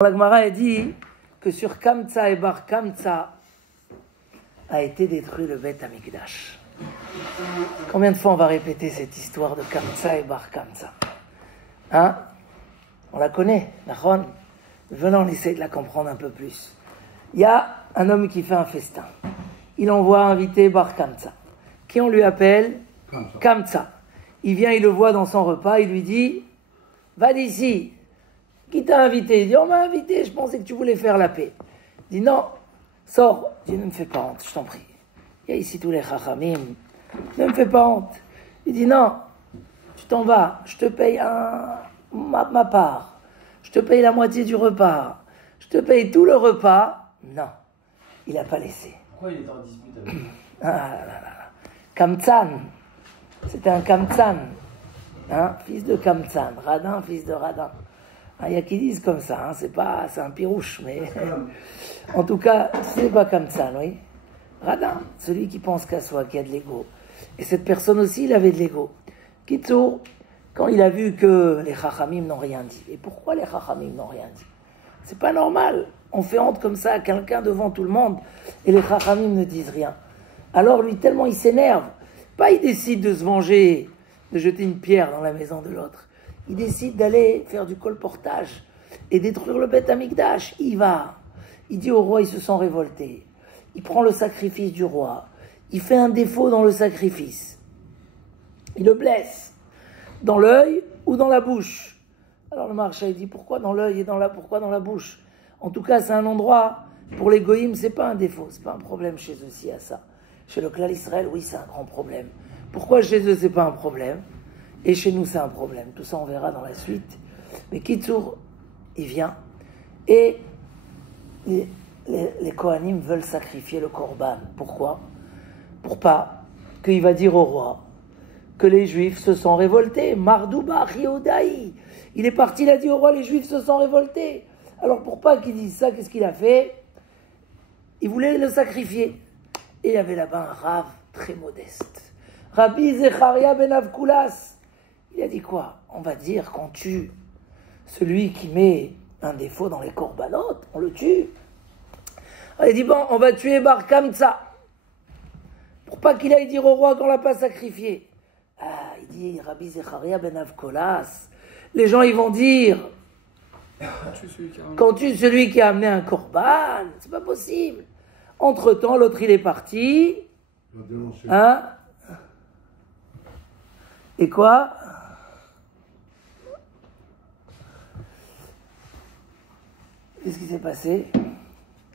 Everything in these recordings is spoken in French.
La Gemara a dit que sur Kamtsa et Bar Kamtsa a été détruit le Beth Amikdash. Combien de fois on va répéter cette histoire de Kamtsa et Bar Kamtsa? Hein? On la connaît, d'accord? Venons, on essaie de la comprendre un peu plus. Il y a un homme qui fait un festin. Il envoie inviter Bar Kamtsa, qui on lui appelle Kamtsa. Il vient, il le voit dans son repas, il lui dit « Va d'ici !» Qui t'a invité? Il dit, on m'a invité, je pensais que tu voulais faire la paix. Il dit, non, sors. Il dit, ne me fais pas honte, je t'en prie. Il y a ici tous les chachamim. Ne me fais pas honte. Il dit, non, tu t'en vas, je te paye ma part. Je te paye la moitié du repas. Je te paye tout le repas. Non, il n'a pas laissé. Pourquoi il était en dispute avec lui? Kamtsan. C'était un Kamtsan. Hein, fils de Kamtsan. Radin, fils de Radin. Il y a qui disent comme ça, hein, c'est un pirouche, mais en tout cas, c'est pas comme ça, oui. Radin, celui qui pense qu'à soi, qui a de l'ego. Et cette personne aussi, il avait de l'ego. Kitsour, quand il a vu que les chachamim n'ont rien dit. Et pourquoi les chachamim n'ont rien dit? C'est pas normal. On fait honte comme ça à quelqu'un devant tout le monde et les chachamim ne disent rien. Alors lui, tellement il s'énerve, pas il décide de se venger, de jeter une pierre dans la maison de l'autre. Il décide d'aller faire du colportage et détruire le Beth Amikdash. Il va. Il dit au roi, ils se sont révoltés. Il prend le sacrifice du roi. Il fait un défaut dans le sacrifice. Il le blesse. Dans l'œil ou dans la bouche. Alors le marchand, il dit, pourquoi dans l'œil et pourquoi dans la bouche? En tout cas, c'est un endroit, pour les goïms, c'est pas un défaut. C'est pas un problème chez eux, s'il y a ça. Chez le clan Israël, oui, c'est un grand problème. Pourquoi chez eux, c'est pas un problème? Et chez nous, c'est un problème. Tout ça, on verra dans la suite. Mais Kitsour, il vient. Et les Kohanim veulent sacrifier le Korban. Pourquoi? Pour pas qu'il va dire au roi que les Juifs se sont révoltés. Mardouba, Riodaï. Il est parti, il a dit au roi, les Juifs se sont révoltés. Alors, pour pas qu'il dise ça, qu'est-ce qu'il a fait? Il voulait le sacrifier. Et il y avait là-bas un Rav très modeste. Rabbi Zecharia ben Avkulas. Il a dit quoi? On va dire qu'on tue celui qui met un défaut dans les corbanotes, on le tue. Alors il dit bon, on va tuer Bar Kamtsa. Pour pas qu'il aille dire au roi qu'on l'a pas sacrifié. Il dit Rabbi Zecharia ben Avkolas. Les gens ils vont dire qu'on tue celui qui a amené un korban, c'est pas possible. Entre-temps, l'autre il est parti. Hein? Et quoi? Qu'est-ce qui s'est passé?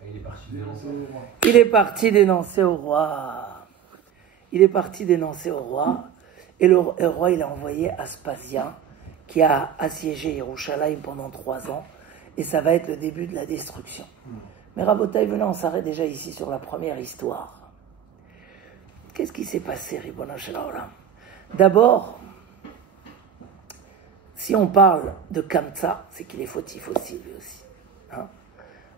Il est parti dénoncer au roi. Il est parti dénoncer au roi. Il est parti dénoncer au roi. Et le roi, il a envoyé Aspasia, qui a assiégé Yerushalayim pendant 3 ans. Et ça va être le début de la destruction. Mais Rabotai, venez, on s'arrête déjà ici sur la première histoire. Qu'est-ce qui s'est passé, Ribono Shel Haolam? D'abord, si on parle de Kamtsa, c'est qu'il est fautif aussi, lui aussi. Hein?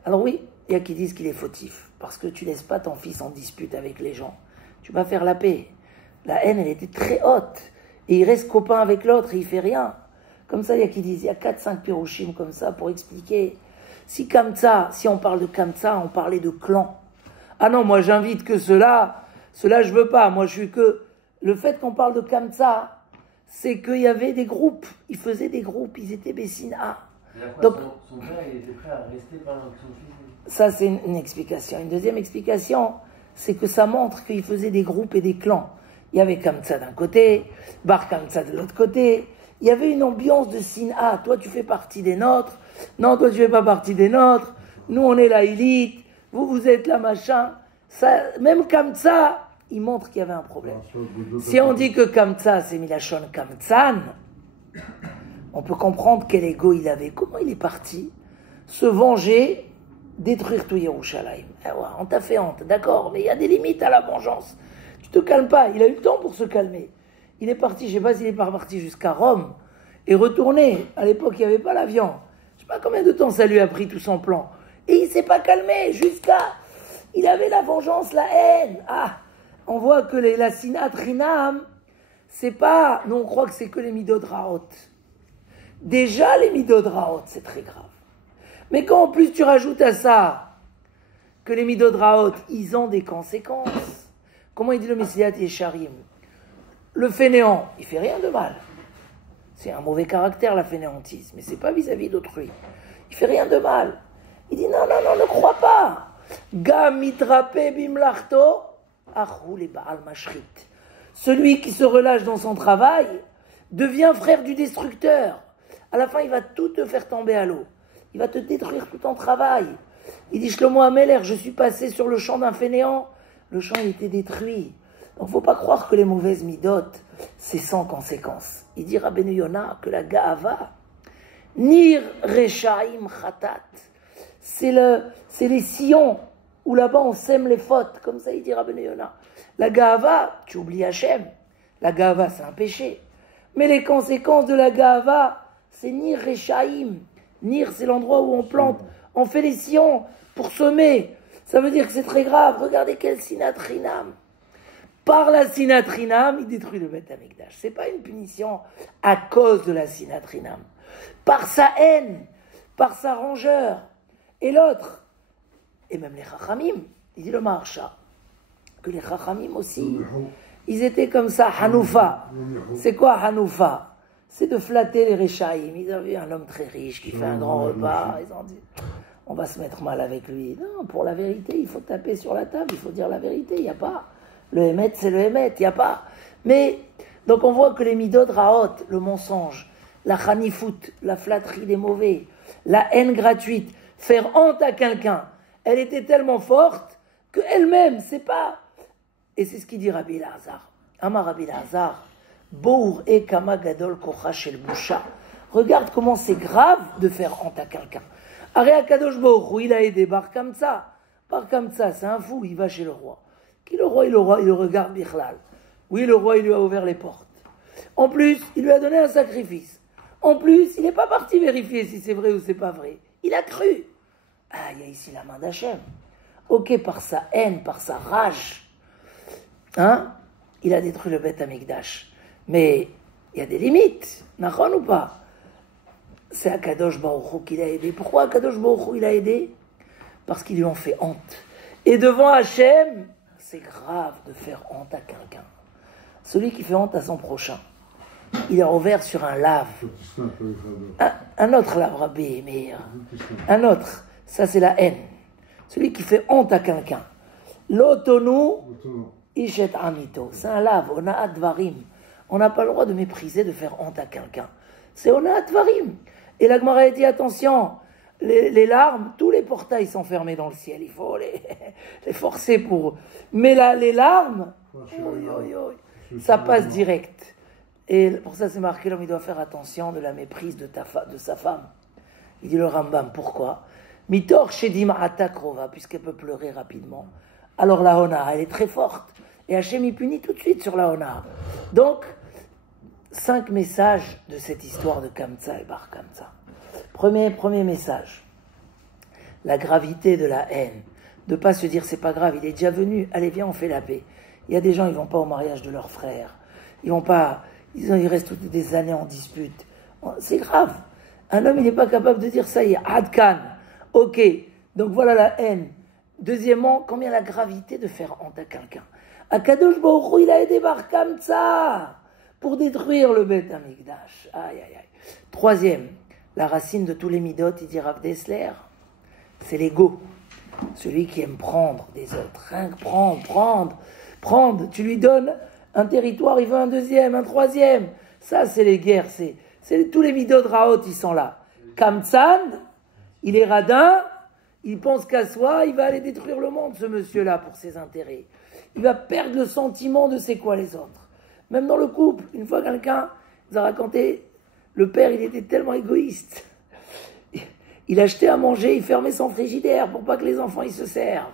Alors oui, il y a qui disent qu'il est fautif, parce que tu laisses pas ton fils en dispute avec les gens. Tu vas faire la paix. La haine, elle était très haute, et il reste copain avec l'autre, et il fait rien. Comme ça, il y a qui disent, il y a 4-5 pirouchim comme ça pour expliquer. Si Kamtsa, si on parle de Kamtsa, on parlait de clan. Ah non, moi j'invite que ceux-là je veux pas, moi je suis que... Le fait qu'on parle de Kamtsa, c'est qu'il y avait des groupes, ils faisaient des groupes, ils étaient Bessina. Donc, son père, il était prêt à rester pendant que son fils... Ça, c'est une explication. Une deuxième explication, c'est que ça montre qu'il faisait des groupes et des clans. Il y avait Kamtsa d'un côté, Bar Kamtsa de l'autre côté. Il y avait une ambiance de Sina. Toi, tu fais partie des nôtres. Non, toi, tu fais pas partie des nôtres. Nous, on est la élite. Vous êtes la machin. Ça, même Kamtsa, il montre qu'il y avait un problème. Si on dit que Kamtsa, c'est Milachon Kamtsan, on peut comprendre quel ego il avait. Comment il est parti se venger, détruire tout Yerushalayim. On t'a fait honte, d'accord, mais il y a des limites à la vengeance. Tu te calmes pas, il a eu le temps pour se calmer. Il est parti, je sais pas s'il est pas parti jusqu'à Rome, et retourné. À l'époque, il n'y avait pas l'avion. Je sais pas combien de temps ça lui a pris tout son plan. Et il s'est pas calmé jusqu'à... Il avait la vengeance, la haine. On voit que la sinat rinam, c'est pas... Nous, on croit que c'est que les midot raot. Déjà, les midot raot, c'est très grave. Mais quand en plus tu rajoutes à ça que les midot raot, ils ont des conséquences. Comment il dit le Messilat Yesharim? Le fainéant, il fait rien de mal. C'est un mauvais caractère, la fainéantise, mais c'est pas vis-à-vis d'autrui. Il fait rien de mal. Il dit non, ne crois pas. Gam mitrape bimlachto, achou le baal mashrit. Celui qui se relâche dans son travail devient frère du destructeur. À la fin, il va tout te faire tomber à l'eau. Il va te détruire tout ton travail. Il dit Shlomo Ameler, je suis passé sur le champ d'un fainéant. Le champ, il était détruit. Donc, il ne faut pas croire que les mauvaises midotes, c'est sans conséquence. Il dit Rabbeinu Yonah que la Ga'ava, Nir Rechaim Khatat, c'est les sillons où là-bas on sème les fautes. Comme ça, il dit Rabbeinu Yonah. La Ga'ava, tu oublies Hachem. La Ga'ava, c'est un péché. Mais les conséquences de la Ga'ava, c'est Nir Rechaim. Nir, c'est l'endroit où on plante. On fait les sillons pour semer. Ça veut dire que c'est très grave. Regardez quel sinatrinam. Par la sinatrinam, il détruit le Beth Amikdash. Ce n'est pas une punition à cause de la sinatrinam. Par sa haine, par sa rongeur. Et l'autre, et même les Chachamim, il dit le Maharsha, que les Chachamim aussi, ils étaient comme ça, Hanoufa. C'est quoi Hanoufa? C'est de flatter les Réchaïm. Ils ont vu un homme très riche qui fait un grand repas. Ils ont dit, on va se mettre mal avec lui. Non, pour la vérité, il faut taper sur la table, il faut dire la vérité. Il n'y a pas. Le Hémet, c'est le Hémet, il n'y a pas. Mais, donc on voit que les Midot Raot, le mensonge, la Khanifout, la flatterie des mauvais, la haine gratuite, faire honte à quelqu'un, elle était tellement forte qu'elle-même, c'est pas. Et c'est ce qu'il dit Rabbi Elazar. Amar Rabbi Elazar, Bour e kama gadol kocha shel busha. Regarde comment c'est grave de faire honte à quelqu'un. Aré Akadosh Baruch Hu, il a aidé Bar Kamtsa. Bar Kamtsa, c'est un fou, il va chez le roi. Qui le roi, il le regarde Bichlal. Oui, le roi, il lui a ouvert les portes. En plus, il lui a donné un sacrifice. En plus, il n'est pas parti vérifier si c'est vrai ou c'est pas vrai. Il a cru. Ah, il y a ici la main d'Hachem. Ok, par sa haine, par sa rage, hein, il a détruit le Beth Amikdash. Mais il y a des limites, Nachon ou pas? C'est Akadosh Baruch Hu qui l'a aidé. Pourquoi Akadosh Baruch Hu il a aidé? Parce qu'ils lui ont fait honte. Et devant Hachem, c'est grave de faire honte à quelqu'un. Celui qui fait honte à son prochain, il est ouvert sur un lave. Un autre lave, Rabbi Meir. Un autre, ça c'est la haine. Celui qui fait honte à quelqu'un. L'otonu, ishet amito. C'est un lave, on a advarim. On n'a pas le droit de mépriser, de faire honte à quelqu'un. C'est on a advarim. Et la Gemara a dit, attention, les larmes, tous les portails sont fermés dans le ciel. Il faut les forcer pour eux. Mais là, les larmes, ça passe direct. Et pour ça, c'est marqué, l'homme, il doit faire attention de la méprise de sa femme. Il dit le Rambam, pourquoi? Mitor shedim atakrova, puisqu'elle peut pleurer rapidement. Alors la hona, elle est très forte. Et Hachem, il punit tout de suite sur la hona. Donc, 5 messages de cette histoire de Kamtsa et Bar Kamtsa. Premier message. La gravité de la haine. De ne pas se dire, c'est pas grave, il est déjà venu, allez, viens, on fait la paix. Il y a des gens, ils ne vont pas au mariage de leur frère. Ils vont pas, ils restent toutes des années en dispute. C'est grave. Un homme, il n'est pas capable de dire, ça y est, Adkan. Ok, donc voilà la haine. Deuxièmement, combien la gravité de faire honte à quelqu'un. Akadosh Baruch Hu, il a aidé Bar Kamtsa pour détruire le Beth Amikdash. Aïe, aïe, aïe. Troisième, la racine de tous les midot, il dit Rav Dessler, c'est l'ego. Celui qui aime prendre des autres. Rien que prendre. Tu lui donnes un territoire, il veut un deuxième, un troisième. Ça, c'est les guerres. C'est tous les midot raot, ils sont là. Kamtsan, il est radin, il pense qu'à soi, il va aller détruire le monde, ce monsieur-là, pour ses intérêts. Il va perdre le sentiment de c'est quoi les autres. Même dans le couple, une fois quelqu'un nous a raconté, le père, il était tellement égoïste. Il achetait à manger, il fermait son frigidaire pour pas que les enfants ils se servent.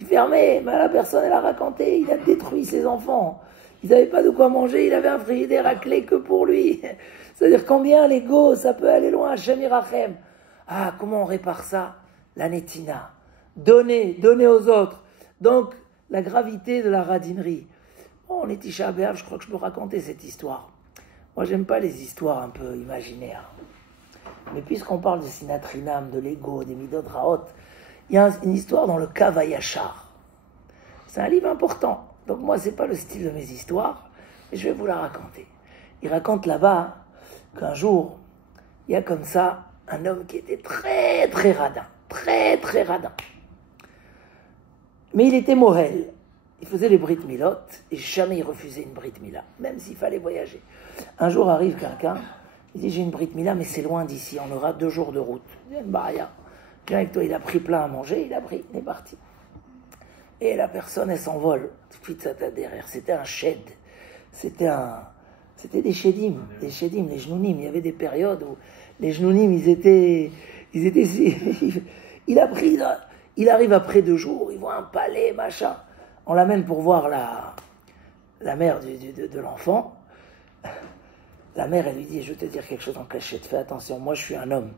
Il fermait, mais la personne, elle a raconté, il a détruit ses enfants. Ils n'avaient pas de quoi manger, il avait un frigidaire à clé que pour lui. C'est-à-dire combien l'ego, ça peut aller loin, Hashem Irachem. Ah, comment on répare ça? La netina. Donner aux autres. Donc, la gravité de la radinerie. On est Tisha B'Av, je crois que je peux raconter cette histoire. Moi, j'aime pas les histoires un peu imaginaires. Mais puisqu'on parle de Sinatrinam, de l'ego, des Midot Raot, il y a une histoire dans le Kavayachar. C'est un livre important. Donc moi, c'est pas le style de mes histoires, mais je vais vous la raconter. Il raconte là-bas qu'un jour, il y a comme ça un homme qui était très très radin, très très radin. Mais il était mohel. Il faisait les Brit Milot et jamais il refusait une Brit Mila, même s'il fallait voyager. Un jour arrive quelqu'un, il dit j'ai une Brit Mila mais c'est loin d'ici, on aura 2 jours de route. Il dit Bahia, viens avec toi, il a pris plein à manger, il a pris, il est parti. Et la personne elle s'envole, tout de suite sa tête derrière, c'était un shed, c'était des shedim, les genounim. Il y avait des périodes où les genounim ils étaient il arrive après 2 jours, il voit un palais, machin. On l'amène pour voir la mère de l'enfant. La mère, elle lui dit, je vais te dire quelque chose en cachette, fais attention, moi je suis un homme.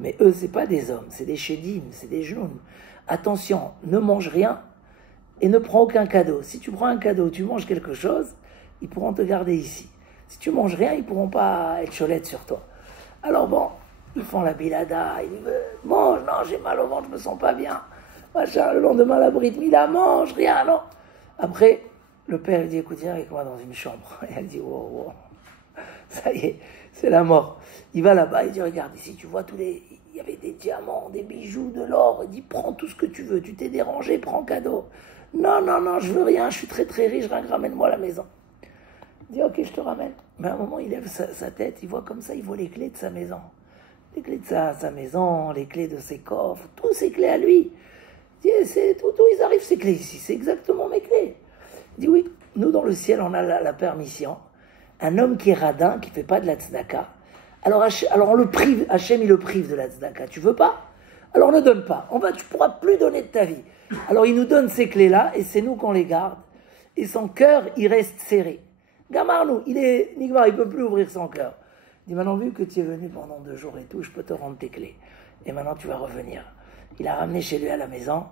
Mais eux, c'est pas des hommes, c'est des chédim, c'est des genoux. Attention, ne mange rien et ne prends aucun cadeau. Si tu prends un cadeau, tu manges quelque chose, ils pourront te garder ici. Si tu manges rien, ils pourront pas être cholettes sur toi. Alors bon, ils font la bilada, ils disent, mange, non, j'ai mal au ventre, je me sens pas bien. Machin, le lendemain, la Brit Mila, mange, rien, non. Après, le père lui dit, écoute, viens avec moi dans une chambre. Et elle dit, wow, wow, ça y est, c'est la mort. Il va là-bas, il dit, regarde, ici, tu vois, il y avait des diamants, des bijoux, de l'or. Il dit, prends tout ce que tu veux, tu t'es dérangé, prends cadeau. Non, non, non, je veux rien, je suis très très riche, ramène-moi à la maison. Il dit, ok, je te ramène. Mais à un moment, il lève sa tête, il voit comme ça, il voit les clés de sa maison. Les clés de sa maison, les clés de ses coffres, tous ses clés à lui. Il dit, c'est tout, ils arrivent ces clés ici, c'est exactement mes clés. Il dit, oui, nous dans le ciel, on a la permission. Un homme qui est radin, qui ne fait pas de la tzedaka, alors on le prive, Hachem il le prive de la tzedaka. Tu veux pas? Alors ne donne pas. Tu ne pourras plus donner de ta vie. Alors il nous donne ces clés-là, et c'est nous qu'on les garde. Et son cœur, il reste serré. Gamarnou, Nigmar, il ne peut plus ouvrir son cœur. Il dit, maintenant vu que tu es venu pendant 2 jours et tout, je peux te rendre tes clés. Et maintenant tu vas revenir. Il a ramené chez lui à la maison,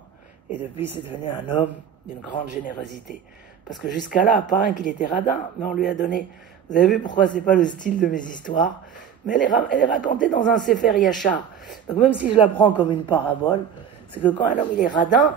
et depuis c'est devenu un homme d'une grande générosité. Parce que jusqu'à là, pas un qu'il était radin, mais on lui a donné. Vous avez vu pourquoi c'est pas le style de mes histoires, mais elle est racontée dans un Sefer Yachar. Donc même si je la prends comme une parabole, c'est que quand un homme il est radin,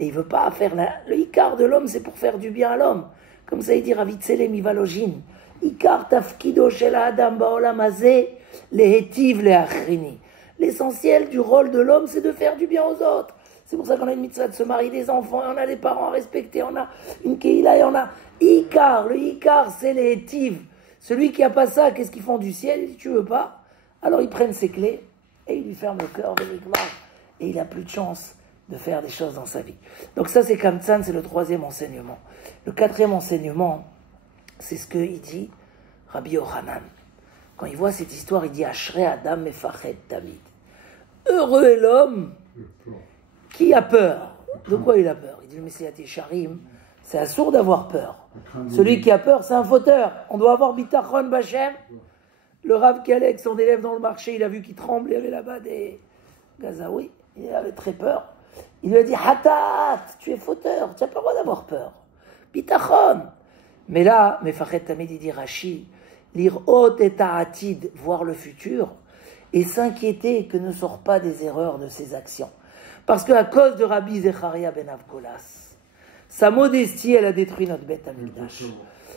et il veut pas faire le Ikar de l'homme, c'est pour faire du bien à l'homme. Comme ça il dit Ravitzelem Ivalogine. Ikar tafkido shel adam baolam hazeh lehetiv leachrini. L'essentiel du rôle de l'homme, c'est de faire du bien aux autres. C'est pour ça qu'on a une mitzvah de se marier des enfants, et on a des parents à respecter, on a une keila, et on a Ikar. Le Ikar, c'est les hétives. Celui qui n'a pas ça, qu'est-ce qu'ils font du ciel? Il dit, tu veux pas? Alors ils prennent ses clés, et ils lui ferment le cœur, et il n'a plus de chance de faire des choses dans sa vie. Donc ça, c'est Kamtsan, c'est le 3e enseignement. Le 4e enseignement, c'est ce qu'il dit Rabbi Yochanan. Quand il voit cette histoire, il dit Ashrei Adam Mefached Tamid. Heureux est l'homme qui a peur. De quoi il a peur? Il dit le Messiah Yesharim, c'est assourd d'avoir peur. Celui qui a peur, c'est un fauteur. On doit avoir Bitachon Bachem. Le Rav qui allait avec son élève dans le marché, il a vu qu'il tremble, il y avait là-bas des Gazaouis, il avait très peur. Il lui a dit Hatat, tu es fauteur, tu n'as pas le droit d'avoir peur. Bitachon. Mais là, Mefached Tamid, il dit Rashi, lire Hot et Ta'atid, voir le futur, et s'inquiéter que ne sortent pas des erreurs de ses actions. Parce qu'à cause de Rabbi Zecharia ben Avkolas, sa modestie, elle a détruit notre Beth Amikdash.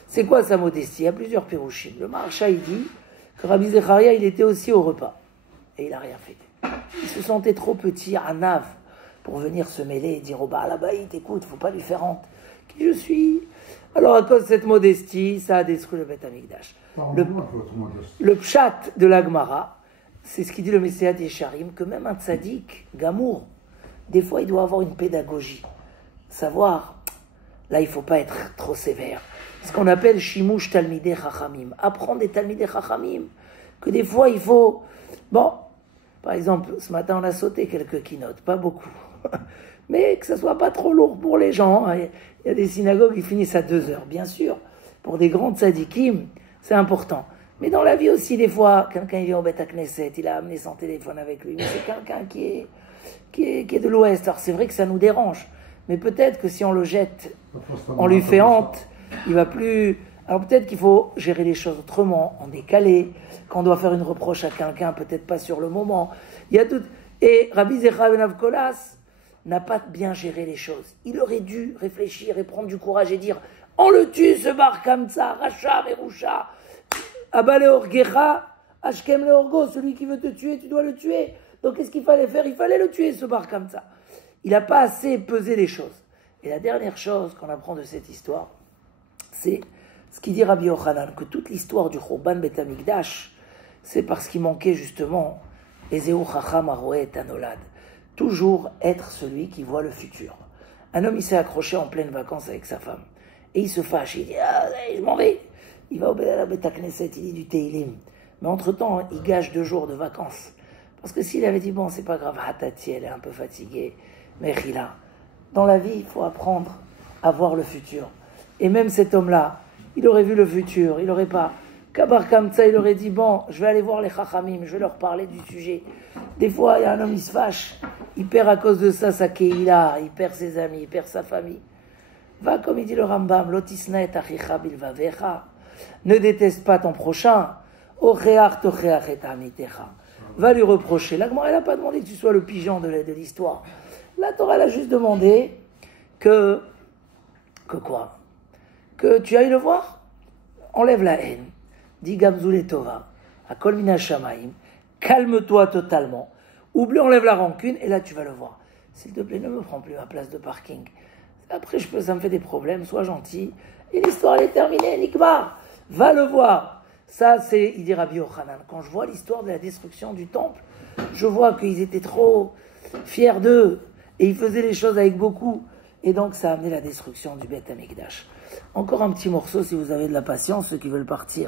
C'est quoi sa modestie? Il y a plusieurs pirouchim. Le Maharsha, il dit que Rabbi Zecharia, il était aussi au repas. Et il n'a rien fait. Il se sentait trop petit, à Nav, pour venir se mêler et dire, oh bah là-bas, écoute, il ne faut pas lui faire honte. Qui je suis? Alors à cause de cette modestie, ça a détruit le Beth Amikdash. Le pshat de la Gemara, c'est ce qu'il dit le Messiah Yesharim, que même un tzaddik, Gamour, des fois il doit avoir une pédagogie. Savoir, là il ne faut pas être trop sévère. Ce qu'on appelle Shimush Talmidei Chachamim. Apprendre des Talmidei Chachamim. Que des fois il faut... Bon, par exemple, ce matin on a sauté quelques keynotes, pas beaucoup. Mais que ça ne soit pas trop lourd pour les gens. Il y a des synagogues qui finissent à 2 heures, bien sûr. Pour des grands tzadikim, c'est important. Mais dans la vie aussi, des fois, quelqu'un vient au Beth Knesset, il a amené son téléphone avec lui. Mais c'est quelqu'un qui est de l'Ouest. Alors c'est vrai que ça nous dérange. Mais peut-être que si on le jette, on lui fait honte, il va plus Alors peut-être qu'il faut gérer les choses autrement, en décalé, quand on doit faire une reproche à quelqu'un, peut-être pas sur le moment. Il y a tout. Et Rabbi Zecha ben Avkolas n'a pas bien géré les choses. Il aurait dû réfléchir et prendre du courage et dire on le tue ce bar Kamsa, Racha, Merusha, Abale Orgecha, Ashkem le Orgo, celui qui veut te tuer, tu dois le tuer. Donc qu'est-ce qu'il fallait faire? Il fallait le tuer ce bar Kamsa. Il n'a pas assez pesé les choses. Et la dernière chose qu'on apprend de cette histoire, c'est ce qu'il dit Rabbi Yochanan, que toute l'histoire du Churban Bet Hamikdash, c'est parce qu'il manquait justement Ezeu Chacham Haroé Tanolad. Toujours être celui qui voit le futur. Un homme, il s'est accroché en pleine vacances avec sa femme. Et il se fâche, il dit « Ah, je m'en vais !» Il va au Bet Knesset, il dit du Teilim. Mais entre-temps, il gâche 2 jours de vacances. Parce que s'il avait dit « Bon, c'est pas grave, Hatati, elle est un peu fatiguée. » Mais Rila, dans la vie, il faut apprendre à voir le futur. Et même cet homme-là, il aurait vu le futur, il n'aurait pas... Kabar Kamsa, il aurait dit, bon, je vais aller voir les Chachamim, je vais leur parler du sujet. Des fois, il y a un homme, il se fâche, il perd à cause de ça sa keila, il perd ses amis, il perd sa famille. Va, comme il dit le Rambam, lotisna et achicha bilvavecha, ne déteste pas ton prochain, ocheach tocheach et amitecha. Va lui reprocher. La Gemara, elle n'a pas demandé que tu sois le pigeon de l'histoire. La Torah, elle a juste demandé que quoi? Que tu ailles le voir. Enlève la haine. Dis Gamzou Tova, à Kol Mina Shamaim, calme-toi totalement, oublie, enlève la rancune, et là tu vas le voir. S'il te plaît, ne me prends plus ma place de parking. Après, ça me fait des problèmes, sois gentil. Et l'histoire, elle est terminée, Nikbar. Va le voir. Ça, c'est, il dit Rabbi Yochanan. Quand je vois l'histoire de la destruction du temple, je vois qu'ils étaient trop fiers d'eux, et ils faisaient les choses avec beaucoup. Et donc, ça a amené la destruction du Beth Amikdash. Encore un petit morceau, si vous avez de la patience, ceux qui veulent partir.